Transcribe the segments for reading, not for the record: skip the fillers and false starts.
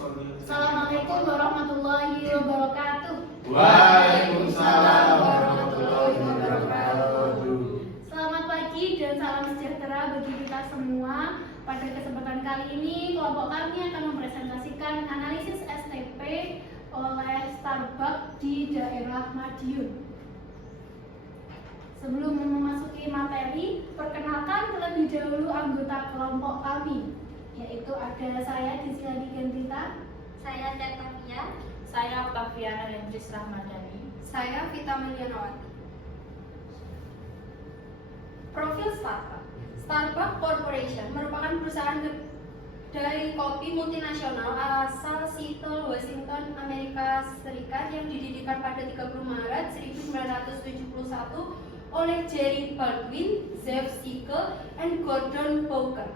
Assalamualaikum warahmatullahi wabarakatuh. Waalaikumsalam warahmatullahi wabarakatuh. Selamat pagi dan salam sejahtera bagi kita semua. Pada kesempatan kali ini, kelompok kami akan mempresentasikan analisis STP oleh Starbucks di daerah Madiun. Sebelum memasuki materi, perkenalkan terlebih dahulu anggota kelompok kami, yaitu ada saya Disladi Gentita, Saya Tetavia, Saya Octaviana Hendris Rahmadani. saya Vita Melianawati. Profil Starbucks. Starbucks Corporation merupakan perusahaan dari kopi multinasional asal Seattle, Washington, Amerika Serikat yang didirikan pada 30 Maret 1971 oleh Jerry Baldwin, Zev Siegel, dan Gordon Bowker.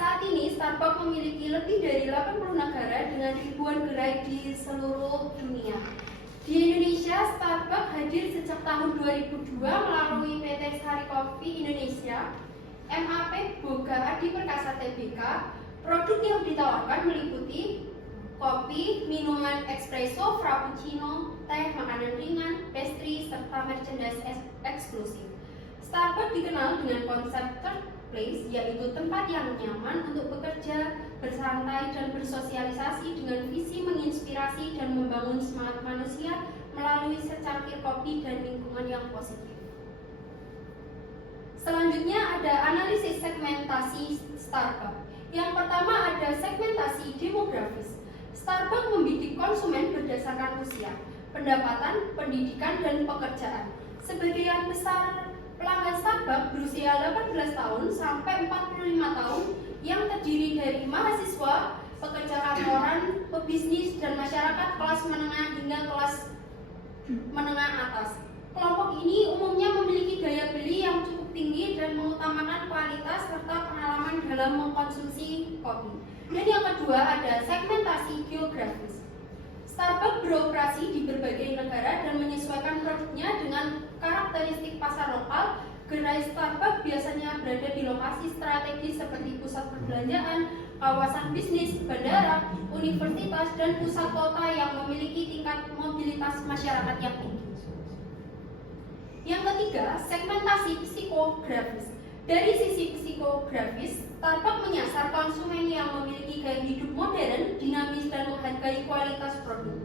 Saat ini Starbucks memiliki lebih dari 80 negara dengan ribuan gerai di seluruh dunia. Di Indonesia, Starbucks hadir sejak tahun 2002 melalui PT Sari Kopi Indonesia, MAP Boga Adi Perkasa Tbk. Produk yang ditawarkan meliputi kopi, minuman espresso, frappuccino, teh, makanan ringan, pastry, serta merchandise eksklusif. Starbucks dikenal dengan konsep third place, yaitu tempat yang nyaman untuk bekerja, bersantai, dan bersosialisasi dengan visi menginspirasi dan membangun semangat manusia melalui secangkir kopi dan lingkungan yang positif. Selanjutnya ada analisis segmentasi Starbucks. Yang pertama ada segmentasi demografis. Starbucks membidik konsumen berdasarkan usia, pendapatan, pendidikan, dan pekerjaan. Sebagian besar pelanggan Starbucks berusia 18 tahun sampai 45 tahun yang terdiri dari mahasiswa, pekerja kantoran, pebisnis, dan masyarakat kelas menengah hingga kelas menengah atas. Kelompok ini umumnya memiliki daya beli yang cukup tinggi dan mengutamakan kualitas serta pengalaman dalam mengkonsumsi kopi. Dan yang kedua ada segmentasi geografis. Starbucks beroperasi di berbagai negara dan menyesuaikan produknya dengan karakteristik pasar lokal. Gerai Starbucks biasanya berada di lokasi strategis seperti pusat perbelanjaan, kawasan bisnis, bandara, universitas, dan pusat kota yang memiliki tingkat mobilitas masyarakat yang tinggi. Yang ketiga, segmentasi psikografis. Dari sisi psikografis, Starbucks menyasar konsumen yang memiliki gaya hidup modern, dinamis, dan menghargai kualitas produk.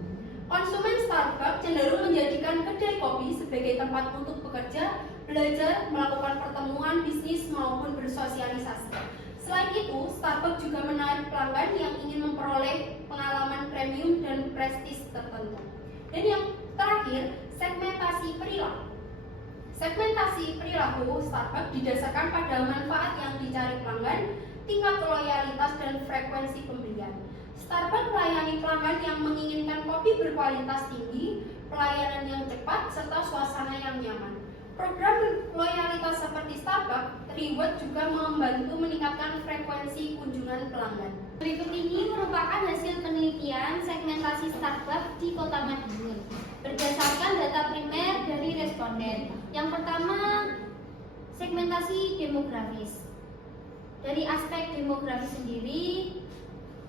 Konsumen Starbucks cenderung menjadikan kedai kopi sebagai tempat untuk bekerja, belajar, melakukan pertemuan bisnis maupun bersosialisasi. Selain itu, Starbucks juga menarik pelanggan yang ingin memperoleh pengalaman premium dan prestis tertentu. Dan yang terakhir, segmentasi perilaku. Segmentasi perilaku Starbucks didasarkan pada manfaat yang dicari pelanggan, tingkat loyalitas, dan frekuensi pembelian. Starbucks melayani pelanggan yang menginginkan kopi berkualitas tinggi, pelayanan yang cepat, serta suasana yang nyaman. Program loyalitas seperti Starbucks Reward juga membantu meningkatkan frekuensi kunjungan pelanggan. Berikut ini merupakan hasil penelitian segmentasi Starbucks di Kota Madiun berdasarkan data primer dari responden. Yang pertama, segmentasi demografis. Dari aspek demografis sendiri,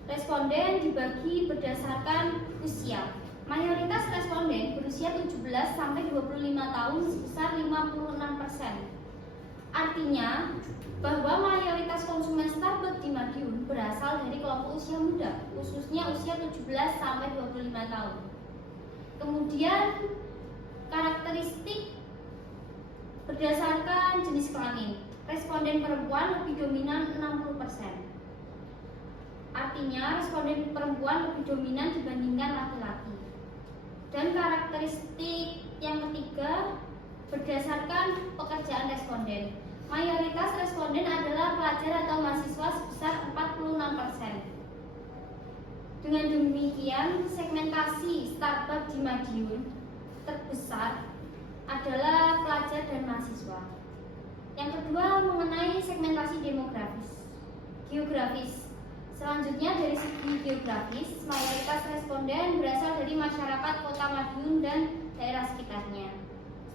responden dibagi berdasarkan usia. Mayoritas responden berusia 17 sampai 25 tahun sebesar 56%. Artinya bahwa mayoritas konsumen Starbucks di Madiun berasal dari kelompok usia muda, khususnya usia 17 sampai 25 tahun. Kemudian karakteristik berdasarkan jenis kelamin. Responden perempuan lebih dominan 60%. Artinya responden perempuan lebih dominan dibandingkan laki-laki. Dan karakteristik yang ketiga berdasarkan pekerjaan responden. Mayoritas responden adalah pelajar atau mahasiswa sebesar 46%. Dengan demikian, segmentasi Starbucks di Madiun terbesar adalah pelajar dan mahasiswa. Yang kedua, mengenai segmentasi geografis. Selanjutnya dari segi geografis, mayoritas responden berasal dari masyarakat Kota Madiun dan daerah sekitarnya.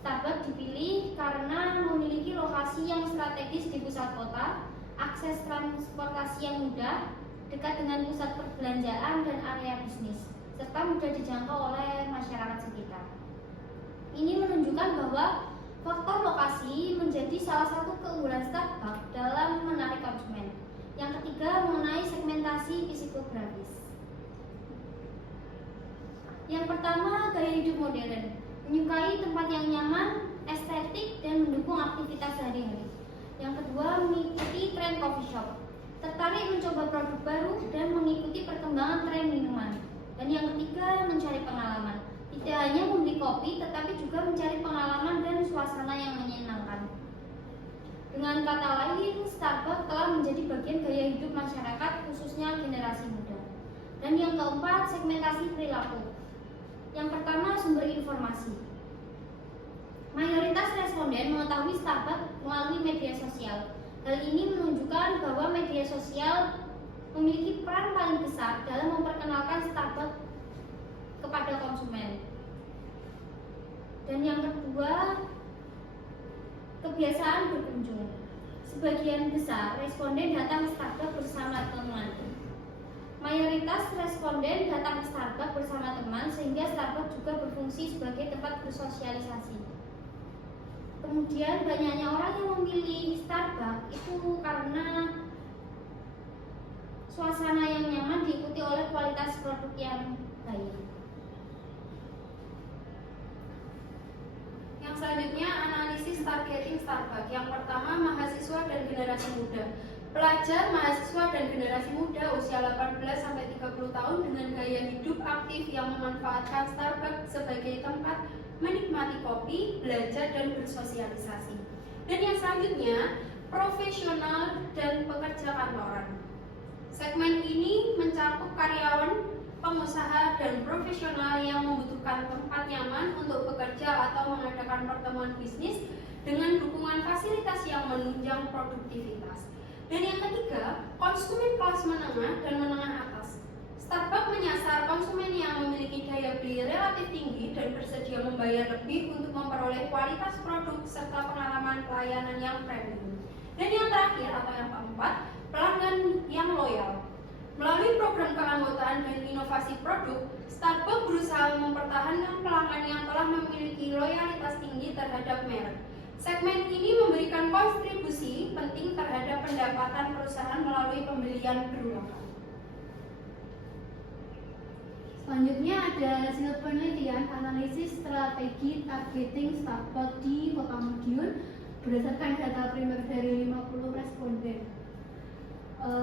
Starbucks dipilih karena memiliki lokasi yang strategis di pusat kota, akses transportasi yang mudah, dekat dengan pusat perbelanjaan dan area bisnis, serta mudah dijangkau oleh masyarakat sekitar. Ini menunjukkan bahwa faktor lokasi menjadi salah satu keunggulan Starbucks dalam menarik konsumen. Yang ketiga, mengenai segmentasi psikografis. Yang pertama, gaya hidup modern, menyukai tempat yang nyaman, estetik, dan mendukung aktivitas sehari-hari. Yang kedua, mengikuti tren coffee shop, tertarik mencoba produk baru dan mengikuti perkembangan tren minuman. Dan yang ketiga, mencari pengalaman, tidak hanya membeli kopi tetapi juga mencari pengalaman dan suasana yang menyenangkan. Dengan kata lain, Starbucks telah menjadi bagian gaya hidup masyarakat, khususnya generasi muda. Dan yang keempat, segmentasi perilaku. Yang pertama, sumber informasi. Mayoritas responden mengetahui Starbucks melalui media sosial. Hal ini menunjukkan bahwa media sosial memiliki peran paling besar dalam memperkenalkan Starbucks kepada konsumen. Dan yang kedua, kebiasaan berkunjung. Sebagian besar responden datang ke Starbucks bersama teman. Mayoritas responden datang ke Starbucks bersama teman, sehingga Starbucks juga berfungsi sebagai tempat bersosialisasi. Kemudian banyaknya orang yang memilih Starbucks itu karena suasana yang nyaman diikuti oleh kualitas produk yang baik. Yang selanjutnya, analisis targeting Starbucks. Yang pertama, mahasiswa dan generasi muda. Pelajar, mahasiswa, dan generasi muda usia 18-30 tahun dengan gaya hidup aktif yang memanfaatkan Starbucks sebagai tempat menikmati kopi, belajar, dan bersosialisasi. Dan yang selanjutnya, profesional dan pekerja kantoran. Segmen ini mencakup karyawan, pengusaha, dan profesional yang membutuhkan tempat nyaman untuk bekerja atau mengadakan pertemuan bisnis dengan dukungan fasilitas yang menunjang produktivitas. Dan yang ketiga, konsumen kelas menengah dan menengah atas. Starbucks menyasar konsumen yang memiliki daya beli relatif tinggi dan bersedia membayar lebih untuk memperoleh kualitas produk serta pengalaman pelayanan yang premium. Dan yang terakhir atau yang keempat, pelanggan yang loyal. Melalui program keanggotaan dan inovasi produk, Starbucks berusaha mempertahankan pelanggan yang telah memiliki loyalitas tinggi terhadap merek. Segmen ini memberikan kontribusi penting terhadap pendapatan perusahaan melalui pembelian berulang. Selanjutnya ada hasil penelitian analisis strategi targeting Starbucks di Kota Madiun berdasarkan data primer dari 50 responden.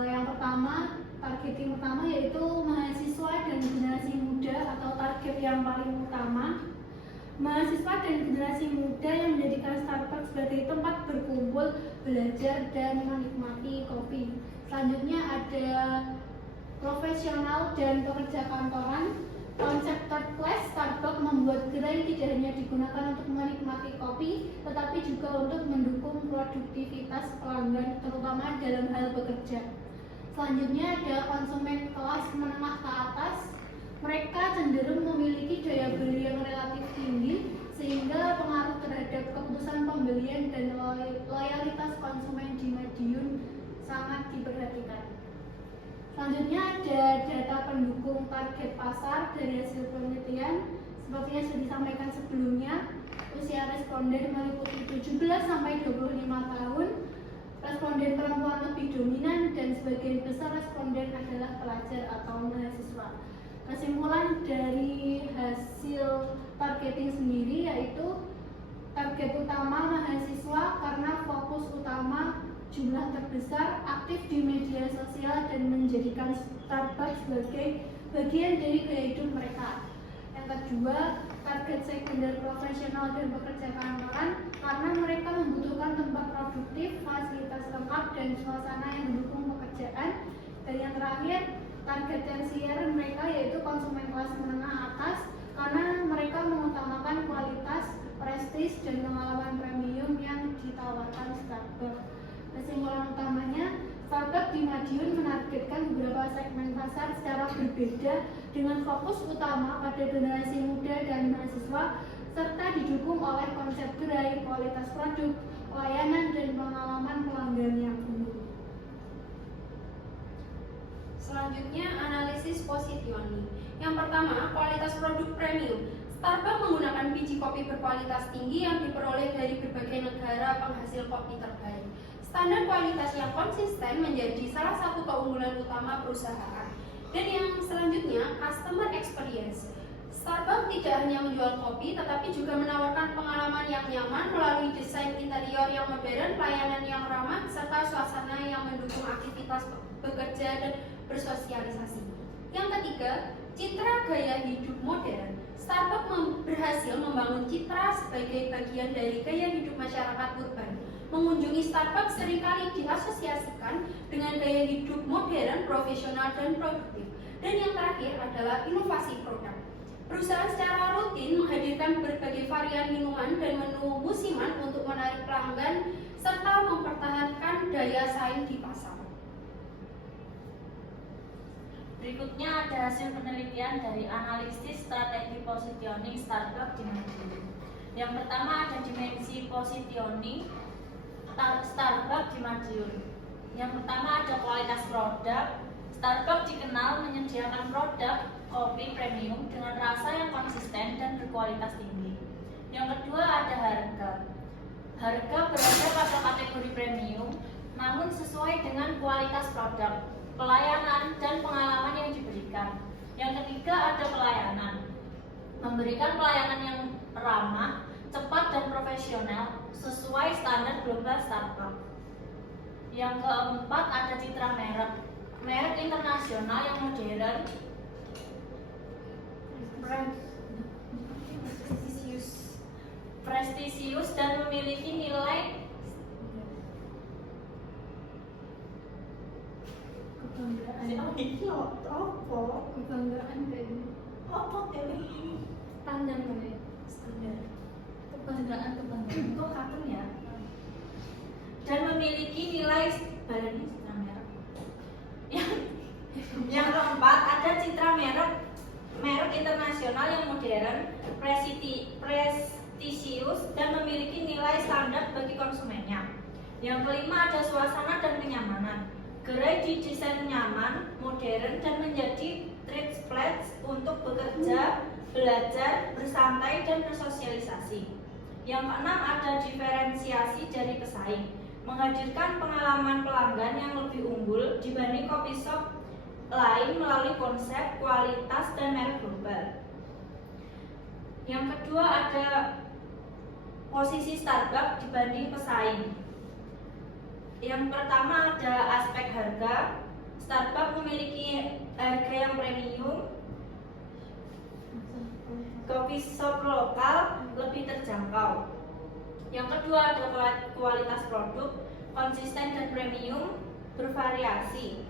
Yang pertama, targeting pertama yaitu mahasiswa dan generasi muda atau target yang paling utama. Mahasiswa dan generasi muda yang menjadikan Starbucks sebagai tempat berkumpul, belajar, dan menikmati kopi. Selanjutnya ada profesional dan pekerja kantoran. Konsep third class, Starbucks membuat gerai tidak hanya digunakan untuk menikmati kopi, tetapi juga untuk mendukung produktivitas pelanggan, terutama dalam hal bekerja. Selanjutnya ada konsumen kelas menengah ke atas. Mereka cenderung memiliki daya beli yang relatif tinggi, sehingga pengaruh terhadap keputusan pembelian dan loyalitas konsumen di Madiun sangat diperhatikan. Selanjutnya ada data pendukung target pasar dari hasil penelitian. Seperti yang sudah disampaikan sebelumnya, usia responden meliputi 17-25 tahun. Responden perempuan lebih dominan dan sebagian besar responden adalah pelajar atau mahasiswa. Kesimpulan dari hasil targeting sendiri yaitu target utama mahasiswa karena fokus utama jumlah terbesar, aktif di media sosial, dan menjadikan Starbucks sebagai bagian dari gaya hidup mereka. Yang kedua, target sekunder profesional dan pekerja kantoran karena mereka membutuhkan tempat produktif, fasilitas lengkap, dan suasana yang mendukung pekerjaan. Dan yang terakhir, target tersier mereka yaitu konsumen kelas menengah atas karena mereka mengutamakan kualitas, prestis, dan pengalaman premium yang ditawarkan Starbucks. Kesimpulan utamanya, Starbucks di Madiun menargetkan beberapa segmen pasar secara berbeda dengan fokus utama pada generasi muda dan mahasiswa serta didukung oleh konsep gerai, kualitas produk, layanan, dan pengalaman pelanggan yang unggul. Selanjutnya analisis positioning. Yang pertama, kualitas produk premium. Starbucks menggunakan biji kopi berkualitas tinggi yang diperoleh dari berbagai negara penghasil kopi terbaik. Standar kualitas yang konsisten menjadi salah satu keunggulan utama perusahaan. Dan yang selanjutnya, customer experience. Starbucks tidak hanya menjual kopi, tetapi juga menawarkan pengalaman yang nyaman melalui desain interior yang modern, pelayanan yang ramah, serta suasana yang mendukung aktivitas bekerja dan bersosialisasi. Yang ketiga, citra gaya hidup modern. Starbucks berhasil membangun citra sebagai bagian dari gaya hidup masyarakat urban. Mengunjungi Starbucks seringkali diasosiasikan dengan gaya hidup modern, profesional, dan produktif. Dan yang terakhir adalah inovasi produk. Perusahaan secara rutin menghadirkan berbagai varian minuman dan menu musiman untuk menarik pelanggan serta mempertahankan daya saing di pasar. Berikutnya ada hasil penelitian dari analisis strategi positioning Starbucks di Madiun. Yang pertama ada dimensi positioning Starbucks di Madiun. Yang pertama ada kualitas produk. Starbucks dikenal menyediakan produk kopi premium dengan rasa yang konsisten dan berkualitas tinggi. Yang kedua ada harga. Harga berada pada kategori premium, namun sesuai dengan kualitas produk, pelayanan, dan pengalaman yang diberikan. Yang ketiga ada pelayanan. Memberikan pelayanan yang ramah, cepat, dan profesional sesuai standar global Starbucks. Yang keempat ada citra merek. Merek internasional yang modern, prestisius dan memiliki nilai Kebanggaan dari standar kebanggaan itu katun ya, dan memiliki nilai badannya citra merek. Yang keempat ada citra merek internasional yang modern, prestisius, dan memiliki nilai standar bagi konsumennya. Yang kelima ada suasana dan kenyamanan. Gerai didesain nyaman, modern, dan menjadi treat place untuk bekerja, belajar, bersantai, dan bersosialisasi. Yang keenam ada diferensiasi dari pesaing, menghadirkan pengalaman pelanggan yang lebih unggul dibanding kopi shop lain melalui konsep, kualitas, dan merek global. Yang kedua ada posisi Starbucks dibanding pesaing. Yang pertama ada aspek harga. Starbucks memiliki harga yang premium, kopi shop lokal lebih terjangkau. Yang kedua ada kualitas produk, konsisten dan premium, bervariasi.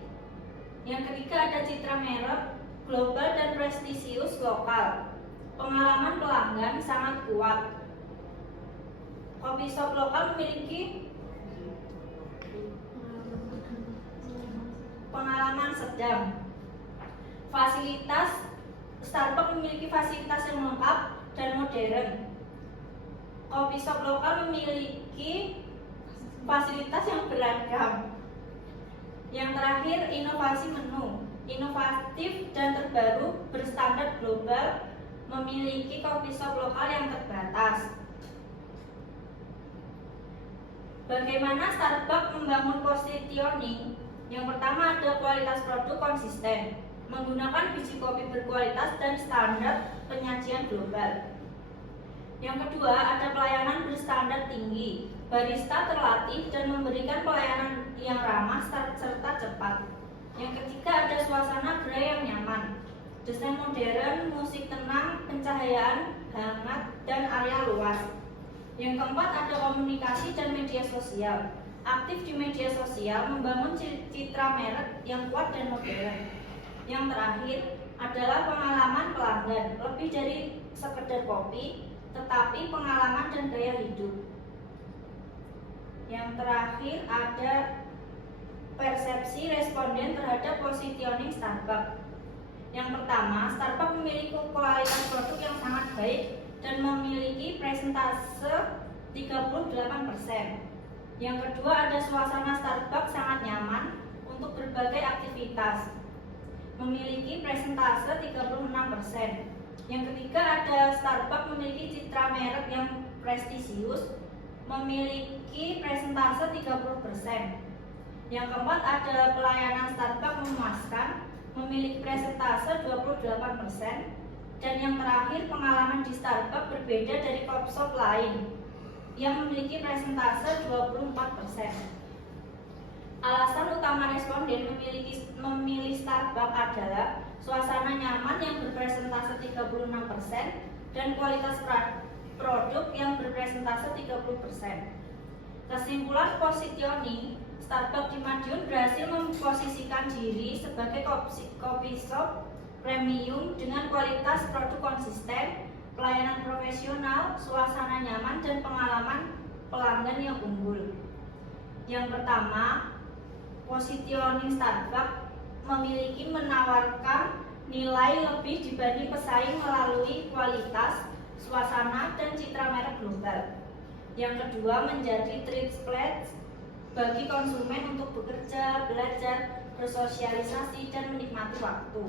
Yang ketiga ada citra merek, global dan prestisius lokal. Pengalaman pelanggan sangat kuat. Kopi shop lokal memiliki pengalaman sedang. Fasilitas Starbucks memiliki fasilitas yang lengkap dan modern. Kopi shop lokal memiliki fasilitas yang beragam. Yang terakhir, inovasi menu, inovatif dan terbaru, berstandar global, memiliki kopi shop lokal yang terbatas. Bagaimana Starbucks membangun positioning? Yang pertama ada kualitas produk konsisten, menggunakan biji kopi berkualitas dan standar penyajian global. Yang kedua ada pelayanan berstandar tinggi, barista terlatih dan memberikan pelayanan yang ramah serta cepat. Yang ketiga ada suasana gerai yang nyaman, desain modern, musik tenang, pencahayaan hangat, dan area luas. Yang keempat ada komunikasi dan media sosial, aktif di media sosial, membangun citra merek yang kuat dan modern. Yang terakhir adalah pengalaman pelanggan, lebih dari sekedar kopi, tetapi pengalaman dan gaya hidup. Yang terakhir ada persepsi responden terhadap positioning Starbucks. Yang pertama, Starbucks memiliki kualitas produk yang sangat baik dan memiliki presentase 38%. Yang kedua ada suasana Starbucks sangat nyaman untuk berbagai aktivitas. memiliki presentase 36%. Yang ketiga ada Starbucks memiliki citra merek yang prestisius, memiliki presentase 30%. Yang keempat ada pelayanan Starbucks memuaskan, memiliki presentase 28%. Dan yang terakhir pengalaman di Starbucks berbeda dari coffee shop lain yang memiliki presentase 24%. Alasan utama responden memilih Starbucks adalah suasana nyaman yang berpresentase 36% dan kualitas produk yang berpresentase 30%. Kesimpulan positioning, Starbucks di Madiun berhasil memposisikan diri sebagai coffee shop premium dengan kualitas produk konsisten, pelayanan profesional, suasana nyaman, dan pengalaman pelanggan yang unggul. Yang pertama, positioning Starbucks memiliki menawarkan nilai lebih dibanding pesaing melalui kualitas, suasana, dan citra merek global. Yang kedua, menjadi treat place bagi konsumen untuk bekerja, belajar, bersosialisasi, dan menikmati waktu.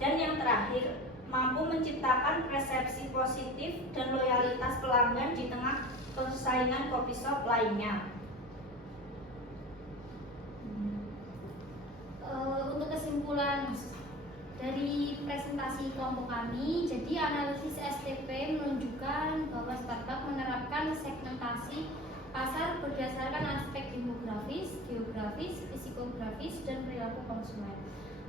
Dan yang terakhir, mampu menciptakan persepsi positif dan loyalitas pelanggan di tengah persaingan coffee shop lainnya. Untuk kesimpulan dari presentasi kelompok kami, jadi analisis STP menunjukkan bahwa Starbucks menerapkan segmentasi pasar berdasarkan aspek demografis, geografis, psikografis, dan perilaku konsumen.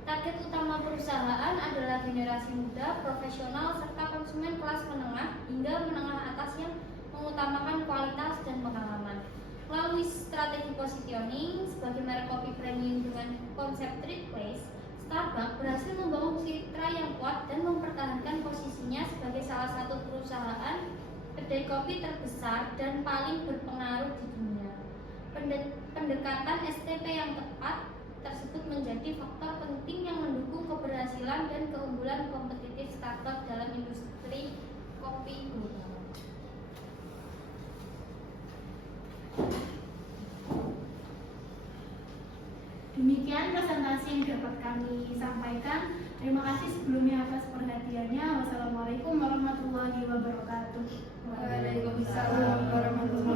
Target utama perusahaan adalah generasi muda, profesional, serta konsumen kelas menengah hingga menengah atas yang mengutamakan kualitas dan pengalaman. Melalui strategi positioning sebagai merek kopi premium dengan konsep treat place, Starbucks berhasil membangun citra yang kuat dan mempertahankan posisinya sebagai salah satu perusahaan kedai kopi terbesar dan paling berpengaruh di dunia. Pendekatan STP yang tepat tersebut menjadi faktor penting yang mendukung keberhasilan dan keunggulan kompetitif Starbucks dalam industri kopi global. Demikian presentasi yang dapat kami sampaikan. Terima kasih sebelumnya atas perhatiannya. Wassalamualaikum warahmatullahi wabarakatuh. Waalaikumsalam warahmatullahi wabarakatuh.